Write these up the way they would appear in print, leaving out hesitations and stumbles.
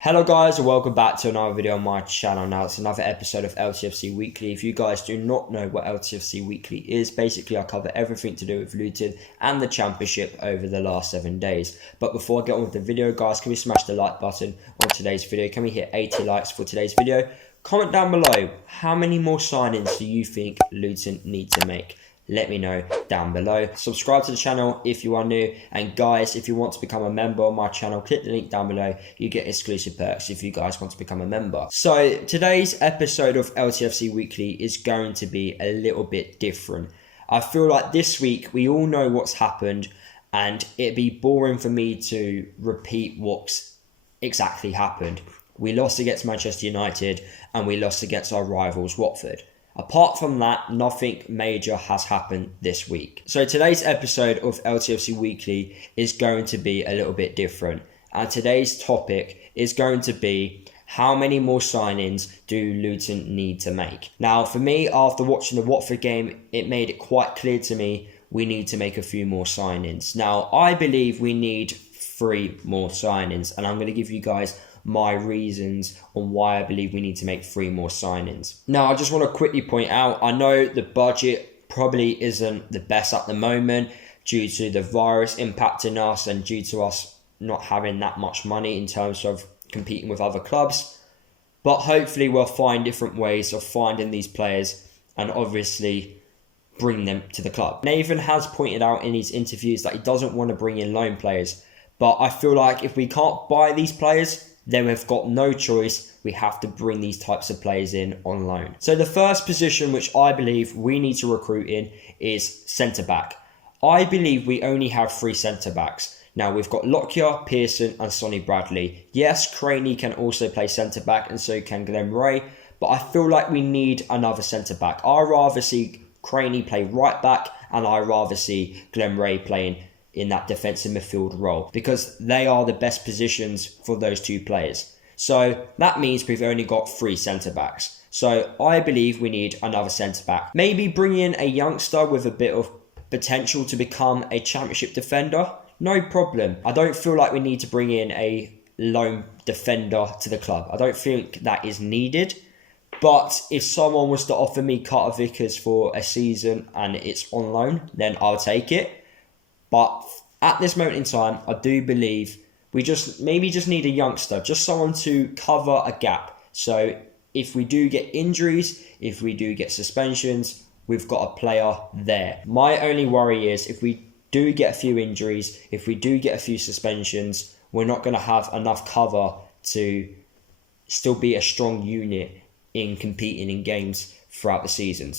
Hello guys and welcome back to another video on my channel. Now it's another episode of LTFC Weekly. If you guys do not know what LTFC Weekly is, basically I cover everything to do with Luton and the Championship over the last 7 days. But before I get on with the video guys, can we smash the like button on today's video? Can we hit 80 likes for today's video? Comment down below, how many more signings do you think Luton need to make? Let me know down below. Subscribe to the channel if you are new. And guys, if you want to become a member of my channel, click the link down below. You get exclusive perks if you guys want to become a member. So today's episode of LTFC Weekly is going to be a little bit different. I feel like this week we all know what's happened and it'd be boring for me to repeat what's exactly happened. We lost against Manchester United and we lost against our rivals Watford. Apart from that, nothing major has happened this week. So today's episode of LTFC Weekly is going to be a little bit different. And today's topic is going to be how many more signings do Luton need to make? Now, for me, after watching the Watford game, it made it quite clear to me we need to make a few more signings. Now, I believe we need 3 more signings. And I'm going to give you guys my reasons on why I believe we need to make 3 more signings. Now, I just want to quickly point out, I know the budget probably isn't the best at the moment due to the virus impacting us and due to us not having that much money in terms of competing with other clubs. But hopefully we'll find different ways of finding these players and obviously bring them to the club. Nathan has pointed out in his interviews that he doesn't want to bring in loan players. But I feel like if we can't buy these players, then we've got no choice. We have to bring these types of players in on loan. So the first position which I believe we need to recruit in is centre-back. I believe we only have 3 centre-backs. Now we've got Lockyer, Pearson and Sonny Bradley. Yes, Craney can also play centre-back and so can Glenn Ray. But I feel like we need another centre-back. I'd rather see Craney play right-back and I'd rather see Glenn Ray playing in that defensive midfield role because they are the best positions for those 2 players. So that means we've only got 3 centre-backs. So I believe we need another centre-back. Maybe bring in a youngster with a bit of potential to become a championship defender. No problem. I don't feel like we need to bring in a lone defender to the club. I don't think that is needed. But if someone was to offer me Carter Vickers for a season and it's on loan, then I'll take it. But at this moment in time, I do believe we just need a youngster, just someone to cover a gap. So if we do get injuries, if we do get suspensions, we've got a player there. My only worry is if we do get a few injuries, if we do get a few suspensions, we're not going to have enough cover to still be a strong unit in competing in games throughout the season.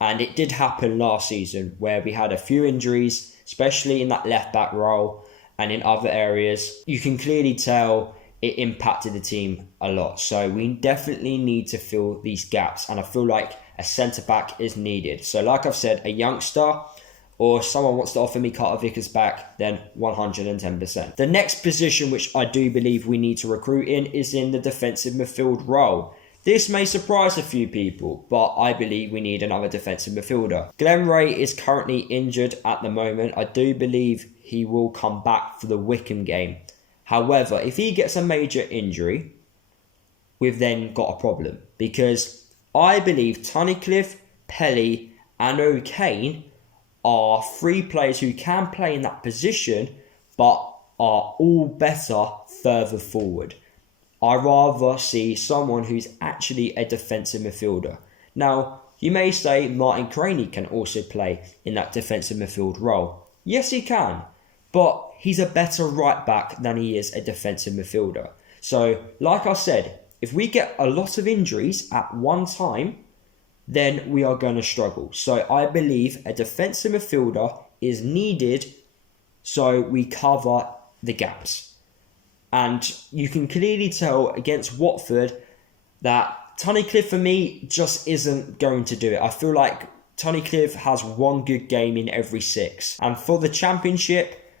And it did happen last season where we had a few injuries, especially in that left back role and in other areas. You can clearly tell it impacted the team a lot. So we definitely need to fill these gaps. And I feel like a centre-back is needed. So like I've said, a youngster or someone wants to offer me Carter Vickers back, then 110%. The next position which I do believe we need to recruit in is in the defensive midfield role. This may surprise a few people, but I believe we need another defensive midfielder. Glenn Ray is currently injured at the moment. I do believe he will come back for the Wickham game. However, if he gets a major injury, we've then got a problem. Because I believe Tunnicliffe, Pelly and O'Kane are 3 players who can play in that position, but are all better further forward. I rather see someone who's actually a defensive midfielder. Now, you may say Martin Craney can also play in that defensive midfield role. Yes, he can, but he's a better right back than he is a defensive midfielder. So, like I said, if we get a lot of injuries at one time, then we are going to struggle. So, I believe a defensive midfielder is needed so we cover the gaps. And you can clearly tell against Watford that Tunnicliffe for me just isn't going to do it. I feel like Tunnicliffe has 1 good game in every 6. And for the Championship,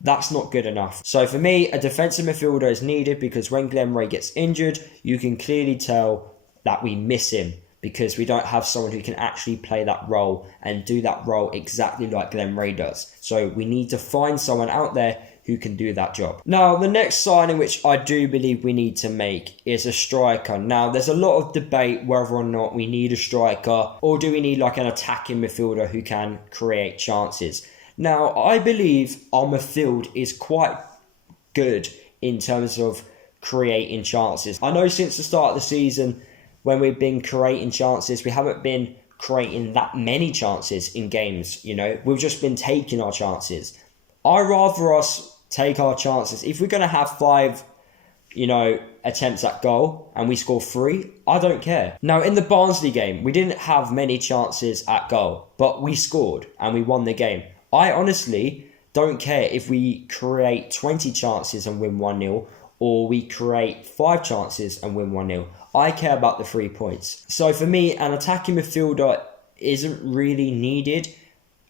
that's not good enough. So for me, a defensive midfielder is needed because when Glenn Ray gets injured, you can clearly tell that we miss him because we don't have someone who can actually play that role and do that role exactly like Glenn Ray does. So we need to find someone out there who can do that job. Now, the next signing which I do believe we need to make is a striker. Now, there's a lot of debate whether or not we need a striker or do we need like an attacking midfielder who can create chances. Now, I believe our midfield is quite good in terms of creating chances. I know since the start of the season, when we've been creating chances, we haven't been creating that many chances in games, you know. We've just been taking our chances. I'd rather us take our chances. If we're going to have 5, attempts at goal and we score 3, I don't care. Now, in the Barnsley game, we didn't have many chances at goal, but we scored and we won the game. I honestly don't care if we create 20 chances and win 1-0 or we create 5 chances and win 1-0. I care about the 3 points. So for me, an attacking midfielder isn't really needed.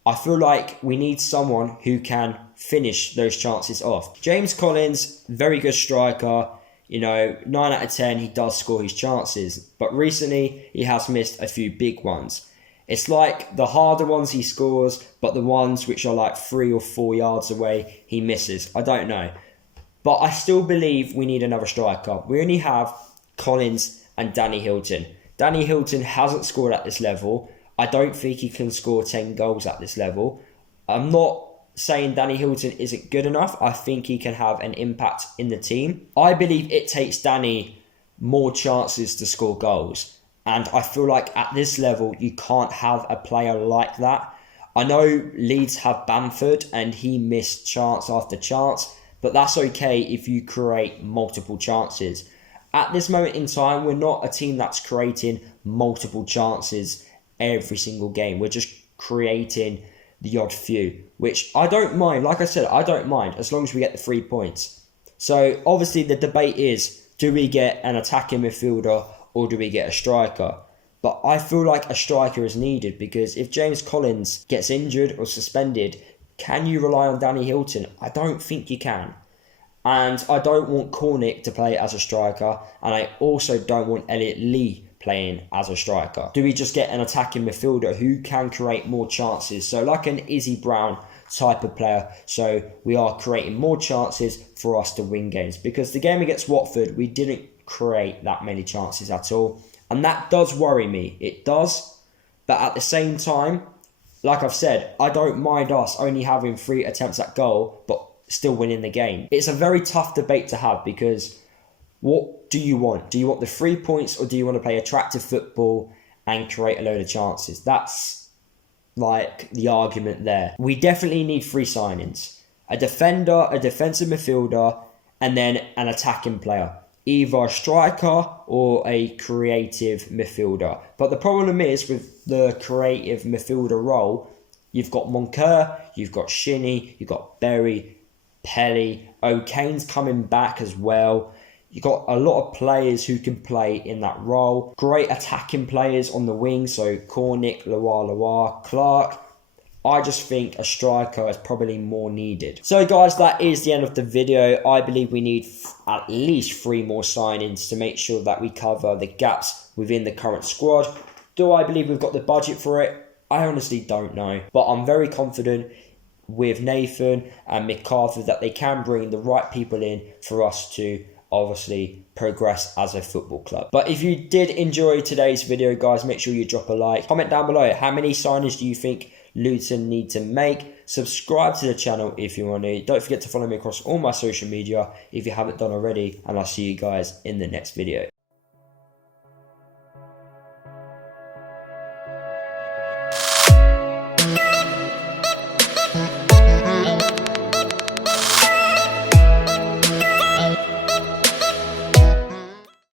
I feel like we need someone who can finish those chances off. James Collins, very good striker. 9 out of 10, he does score his chances. But recently, he has missed a few big ones. It's like the harder ones he scores, but the ones which are like 3 or 4 yards away, he misses. I don't know. But I still believe we need another striker. We only have Collins and Danny Hilton. Danny Hilton hasn't scored at this level. I don't think he can score 10 goals at this level. I'm not saying Danny Hilton isn't good enough. I think he can have an impact in the team. I believe it takes Danny more chances to score goals. And I feel like at this level, you can't have a player like that. I know Leeds have Bamford and he missed chance after chance. But that's okay if you create multiple chances. At this moment in time, we're not a team that's creating multiple chances every single game. We're just creating the odd few, which I don't mind. Like I said, I don't mind as long as we get the 3 points. So obviously the debate is, do we get an attacking midfielder or do we get a striker? But I feel like a striker is needed because if James Collins gets injured or suspended, can you rely on Danny Hilton? I don't think you can. And I don't want Cornick to play as a striker. And I also don't want Elliot Lee playing as a striker. Do we just get an attacking midfielder who can create more chances? So like an Izzy Brown type of player. So we are creating more chances for us to win games. Because the game against Watford, we didn't create that many chances at all. And that does worry me. It does. But at the same time, like I've said, I don't mind us only having 3 attempts at goal, but still winning the game. It's a very tough debate to have because what do you want? Do you want the 3 points or do you want to play attractive football and create a load of chances? That's like the argument there. We definitely need 3 signings. A defender, a defensive midfielder, and then an attacking player. Either a striker or a creative midfielder. But the problem is with the creative midfielder role, you've got Moncur, you've got Shinnie, you've got Berry, Pelly, O'Kane's coming back as well. You've got a lot of players who can play in that role. Great attacking players on the wing, so Cornick, Loa, Clark. I just think a striker is probably more needed. So guys, that is the end of the video. I believe we need at least 3 more signings to make sure that we cover the gaps within the current squad. Do I believe we've got the budget for it? I honestly don't know. But I'm very confident with Nathan and McCarthy that they can bring the right people in for us to obviously progress as a football club. But if you did enjoy today's video, guys, make sure you drop a like. Comment down below, how many signings do you think Luton need to make? Subscribe to the channel if you want to. Don't forget to follow me across all my social media if you haven't done already, and I'll see you guys in the next video.